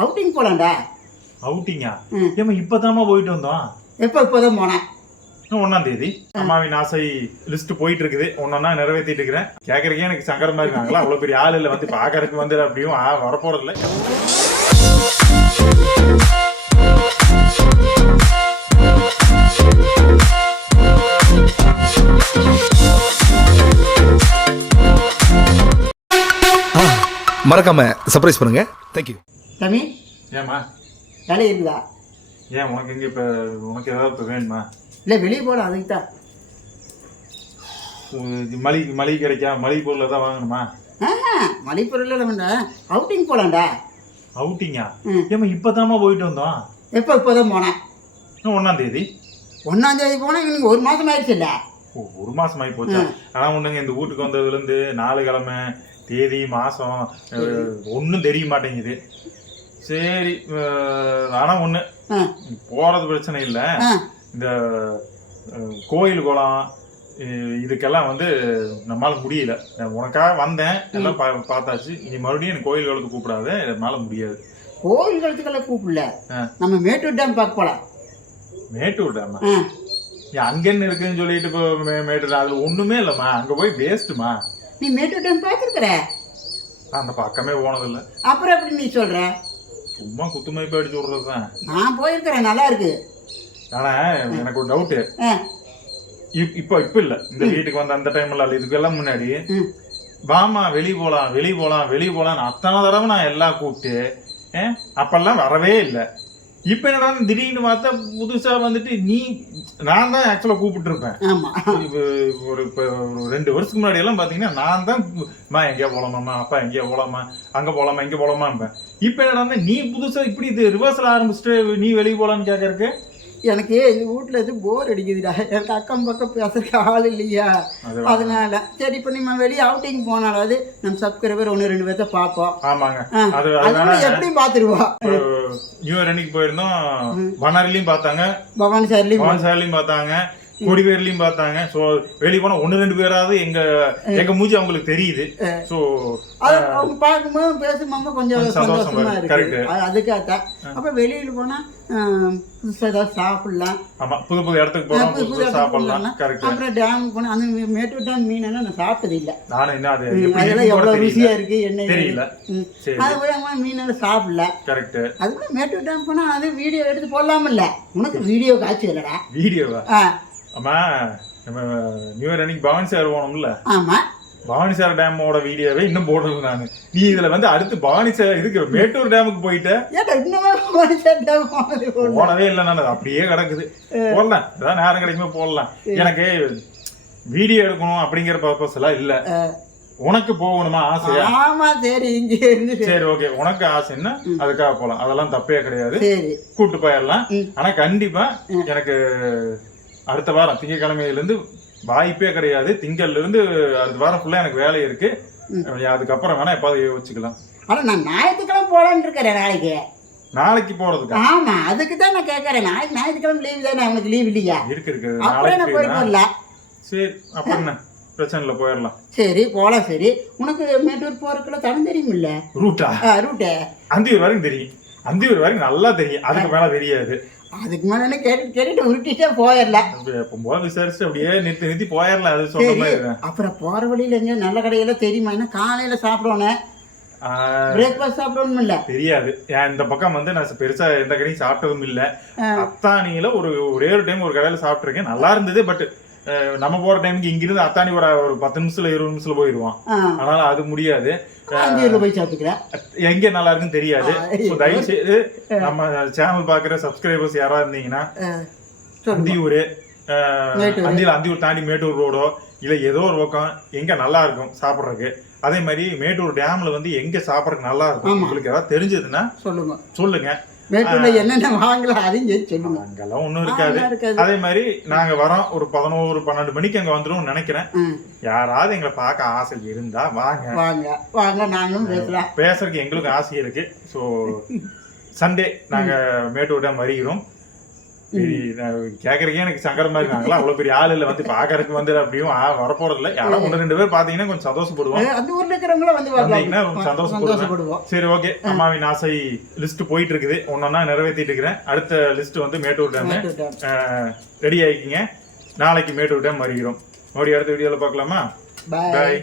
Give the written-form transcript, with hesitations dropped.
Outing போலாம்டா. அவுட்டிங்கா? ஏமா இப்பதாம்மா போயிட்டு வந்தோம். இப்போதான் போனேன். 1ஆம் தேதி அம்மாவின் ஆசை லிஸ்ட் போயிட்டு இருக்குது. ஒன்னொன்னா நிறைவேற்றிட்டு இருக்கிறேன். கேட்கறக்கே எனக்கு சங்கடமா இருக்காங்களா? அவ்வளவு பெரிய ஆள் இல்ல வந்து பாக்கறதுக்கு வந்து அப்படியும் வரப்போறது இல்லை. மறக்காம சர்ப்ரைஸ் பண்ணுங்க. தேங்க்யூ. தம்பி ஏமா வேலை இருக்குதா? ஏன் உனக்கு எங்க இப்ப உனக்கு ஏதாவது இப்ப வேணுமா? இல்லை வெளியே போகலாம், அதுக்கு தான். மளிகை கிடைக்கா? மளிகை பொருள் ஏதாவது வாங்கணுமா? மளிகை பொருள் வேண்டாம், அவுட்டிங் போலாம்டா. அவுட்டிங்கா? ஏமா இப்பதாம்மா போயிட்டு வந்தோம். இப்போதான் போனேன். 1ஆம் தேதி. 1ஆம் தேதி போனால் இன்னைக்கு 1 மாதம் ஆயிடுச்சு இல்லை? ஒரு மாசம் ஆகி போச்சா? ஆனா ஒண்ணுங்க, இந்த வீட்டுக்கு வந்ததுல இருந்து 4 கிழமை தேதி மாசம் ஒன்னும் தெரிய மாட்டேங்குது. சரி, ஆனா ஒண்ணு போறது பிரச்சனை இல்ல. இந்த கோயில் குளம் இதுக்கெல்லாம் வந்து நம்மளால முடியல. உனக்காக வந்தேன், எல்லாம் பார்த்தாச்சு. நீ மறுபடியும் எனக்கு கோயில் குளத்துக்கு கூப்பிடாத, என்னால முடியாது. கோயில் குளத்துக்கெல்லாம் கூப்பிடல, நம்ம மேட்டூர் டேம் பார்க்க போலாம். மேட்டூர் டேமா? அங்க என்ன இருக்குன்னு சொல்லிட்டு இப்போ மேட்டூர் அதுல ஒண்ணுமே இல்லம்மா. அங்க போய் வேஸ்ட்டுமா. நீ மேட்டூர் டேம் பார்த்துருக்குற? அந்த பக்கமே போனதில்ல. அப்புறம் எப்படி நீ சொல்ற? சும்மா குத்துமைப்பு அடிச்சு விடுறதுதான். நான் போயிருக்கிறேன், நல்லா இருக்கு. ஆனா எனக்கு ஒரு டவுட்டு. இப்ப இல்ல, இந்த வீட்டுக்கு வந்த அந்த டைம்ல இல்ல, இதுக்கெல்லாம் முன்னாடி வாமா வெளியே போலாம் அத்தனை தடவை நான் எல்லாம் கூப்பிட்டு அப்பெல்லாம் வரவே இல்லை. இப்ப என்னடா திடீர்னு பார்த்தா புதுசா வந்துட்டு நான் தான் ஆக்சுவலா கூப்பிட்டு இருப்பேன். ஒரு 2 வருஷத்துக்கு முன்னாடி எல்லாம் பாத்தீங்கன்னா நான் தான் எங்கேயா போலாமா, அப்பா எங்கேயா போலாமா, அங்க போலாமா, இங்க போலாமா. இப்ப என்னடா நீ புதுசா இப்படி இது ரிவர்சல் ஆரம்பிச்சுட்டு நீ வெளியே போலான்னு கேட்கறக்கு எனக்கு இந்த வீட்டில் எது போர் அடிக்குதுடா. எனக்கு அக்கம் பக்கம் பேசுறதுக்கு ஆள் இல்லையா, அதனால சரி இப்போ நம்ம வெளியே அவுட்டிங் போனாலாவது நம்ம சப்ஸ்கிரைபர் 1-2 பேர்த்த பார்ப்போம். ஆமாங்க, எப்படியும் பார்த்துருவோம். நியூ இயர் அன்னைக்கு போயிருந்தோம். பனாரிலையும் பார்த்தாங்க, பவானி சார்லையும் பார்த்தாங்க, கொடிவேர்லையும் பார்த்தாங்க. சோ வெளியே போனா 1-2 பேராவது எங்க மூஞ்சி அவங்களுக்கு தெரியுது. சோ அவங்க பார்க்கும்போது பேசும்போது கொஞ்சம் சந்தோஷமா இருக்கு. அதுக்காகத்தான். அப்ப வெளியில போனா புதுசா ஏதாவது சாப்பிடலாம். ஆமா, புது இடத்துக்கு போறோம், சாப்பிடலாம். அப்புறம் டேம் போனா அந்த மேட்டூர் டேம் மீன் எல்லாம் நான் சாப்பிட்டது இல்ல. நானும் என்ன அது அதெல்லாம் எவ்வளவு ருசியா இருக்கு என்ன தெரியல. அது போய் மீன் எல்லாம் சாப்பிடல. கரெக்ட். அதுக்கு மேட்டூர் டேம் போனா அது வீடியோ எடுத்து போடலாம்ல. உனக்கு வீடியோ காட்சி இல்லடா. வீடியோவா? ஆமா, நம்ம நியூ இயர் அன்னைக்கு பவானி சார் போனோம்ல. ஆமா, பவானி சார் டேமோட வீடியோவே இன்னும் போடுறது நானு. நீ இதுல வந்து அடுத்து பவானி சார் இதுக்கு மேட்டூர் டேமுக்கு போயிட்ட. போனவே இல்லை, நான் அப்படியே கிடக்குது. போடலாம், ஏதாவது நேரம் கிடைக்குமே போடலாம். எனக்கு வீடியோ எடுக்கணும் அப்படிங்கிற பர்பஸ் எல்லாம் இல்ல. உனக்கு போகணுமா ஆசையா? ஆமா, சரி இங்க இருந்து சரி ஓகே, உனக்கு ஆசைன்னா அதுக்காக போலாம். அதெல்லாம் தப்பே கிடையாது, கூட்டு போயிடலாம். ஆனா கண்டிப்பா எனக்கு அடுத்த வாரம் திங்கட்கிழமையில இருந்து வாய்ப்பே கிடையாது. திங்கள்ல இருந்து அடுத்த வாரம் ஃபுல்லா எனக்கு வேலை இருக்கு. அதுக்கப்புறம் வேணா எப்பாவது வச்சுக்கலாம். ஆனா நான் ஞாயிற்றுக்கிழமை போலான்னு இருக்கிறேன். நாளைக்கு போறதுக்கு? ஆமா, அதுக்கு தான் நான் கேட்கறேன். நாளைக்கு ஞாயிற்றுக்கிழமை லீவ் தானே, அவங்களுக்கு லீவ் இல்லையா? இருக்கு. சரி, அப்புறம் என்ன பிரச்சனை இல்லை, போயிடலாம். சரி போலாம். சரி, உனக்கு மேட்டூர் போறதுக்குள்ள தடம் தெரியும் இல்ல? ரூட்டா? அந்தியூர் வரைக்கும் தெரியும். அந்தியூர் வரைக்கும் நல்லா தெரியும், அதுக்கு மேல தெரியாது. அதுக்கு மேல கேட்டு உருட்டிட்டே போயிடலாம். எப்போ விசாரிச்சு அப்படியே நிறுத்தி போயிடலாம். அது சொல்ல. அப்புறம் போற வழியில எங்க நல்ல கடையெல்லாம் தெரியுமா? என்ன காலையில சாப்பிடணும், பிரேக்ஃபாஸ்ட் சாப்பிடணும் இல்ல? தெரியாது. இந்த பக்கம் வந்து நான் பெருசா எந்த கடையும் சாப்பிட்டதும் இல்ல. அத்தானியில ஒரே ஒரு டைம் ஒரு கடையில சாப்பிட்டுருக்கேன், நல்லா இருந்தது. பட் நம்ம போற டைமுக்கு இங்கிருந்து அத்தானி ஒரு 10 நிமிஷத்துல 20 நிமிஷத்துல போயிடுவான். அதனால அது முடியாது. போய் சாப்பிட்டுக்கிறேன், எங்க நல்லா இருக்குன்னு தெரியாது. தயவு செய்து நம்ம சேனல் பாக்குற சப்ஸ்கிரைபர்ஸ் யாராவது இருந்தீங்கன்னா அந்தியூர் தாண்டி மேட்டூர் ரோடோ இல்ல ஏதோ ஒரு பக்கம் எங்க நல்லா இருக்கும் சாப்பிட்றதுக்கு. அதே மாதிரி மேட்டூர் டேம்ல வந்து எங்க சாப்பிட்றதுக்கு நல்லா இருக்கும் உங்களுக்கு ஏதாவது தெரிஞ்சதுன்னா சொல்லுங்க. மேட்டூர்ல என்னென்ன வாங்கலாம் அதையும் சொல்லுங்க. அங்கெல்லாம் ஒண்ணும் இருக்காது. அதே மாதிரி நாங்க வரோம் ஒரு 11-12 மணிக்கு அங்க வந்துரும் நினைக்கிறேன். யாராவது எங்களை பார்க்க ஆசை இருந்தா வாங்க, நாங்களும் பேசலாம். பேசுறதுக்கு எங்களுக்கு ஆசை இருக்கு. ஸோ சண்டே நாங்க மேட்டூர் டேம் வருகிறோம். சரி கேக்குறதுக்கே எனக்கு சங்கடமா இருக்காங்களா அவ்வளவு பெரிய ஆள் இல்ல வந்து பாக்குறதுக்கு வந்து அப்படியும் வரப்போறது இல்ல யாரும் 1-2 பேர் பாத்தீங்கன்னா கொஞ்சம் சந்தோஷப்படுவோம். அந்த ஊர்ல இருக்கிறவங்களும் வந்து வந்தீங்கன்னா சந்தோஷப்படுவோம். சந்தோஷப்படுவோம். சரி ஓகே, அம்மாவின் ஆசை லிஸ்ட் போயிட்டு இருக்குது, ஒன்னொன்னா நிறைவேற்றிட்டு இருக்கிறேன். அடுத்த லிஸ்ட் வந்து மேட்டூர் டேம் ரெடி ஆயிக்கிங்க. நாளைக்கு மேட்டூர் டேம் வருகிறோம். மறுபடியும் அடுத்த வீடியோல பார்க்கலாமா? பாய். பாய்.